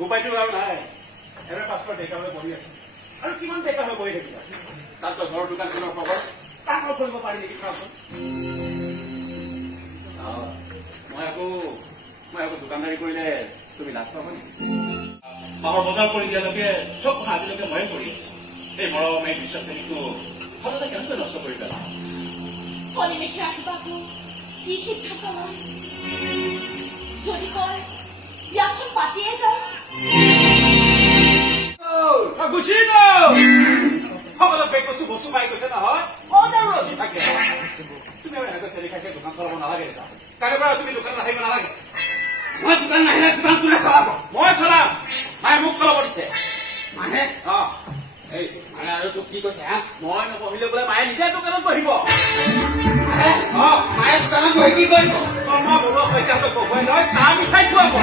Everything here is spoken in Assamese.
উপায়টো আৰু নাই এবাৰ পাছপৰ্ট ডেকা হৈ বহি আছে আৰু কিমান ডেকা হৈ বহি থাকিবা তাত ঘৰৰ দোকানখনৰ খবৰ তাক কৰিব পাৰি নেকি চাওঁচোন মই আকৌ দোকানদাৰী কৰিলে তুমি লাজ পাবা নেকি মাহৰ বজাৰ কৰি দিয়ালৈকে চব কথা আজিলৈকে ময়ে কৰি আছো এই মৰম এই বিশ্বাসটো সদায় কেনেকৈ নষ্ট কৰি পেলাম পৰিৱেশে আহিবাতো কি সিদ্ধান্ত লয় যদি কয় ইয়াচোন পাতিয়ে যাওঁ গুচি গ'ল সকলো বেগ বস্তু বস্তু পাই গৈছে নহয় অজাৰো ৰখি থাকে তুমি আৰু এনেকৈ চেৰি খাইকে দোকান চলাব নালাগে কাৰোবাৰ তুমি দোকান ৰাখিব নালাগে মই দোকান নাহিলে দোকান কোনে চলাব মই চলাম মায়ে মোক চলাব দিছে মানে এই মানে আৰু তোক কি কৈছে হা মই নপঢ়িলে বোলে মায়ে নিজে দোকানত বহিব মায়ে দোকানত বহি কি কৰিব তোমাৰ বৰুৱা সৈতে পঢ়ুৱাই নহয় চাহ মিঠাই খুৱাব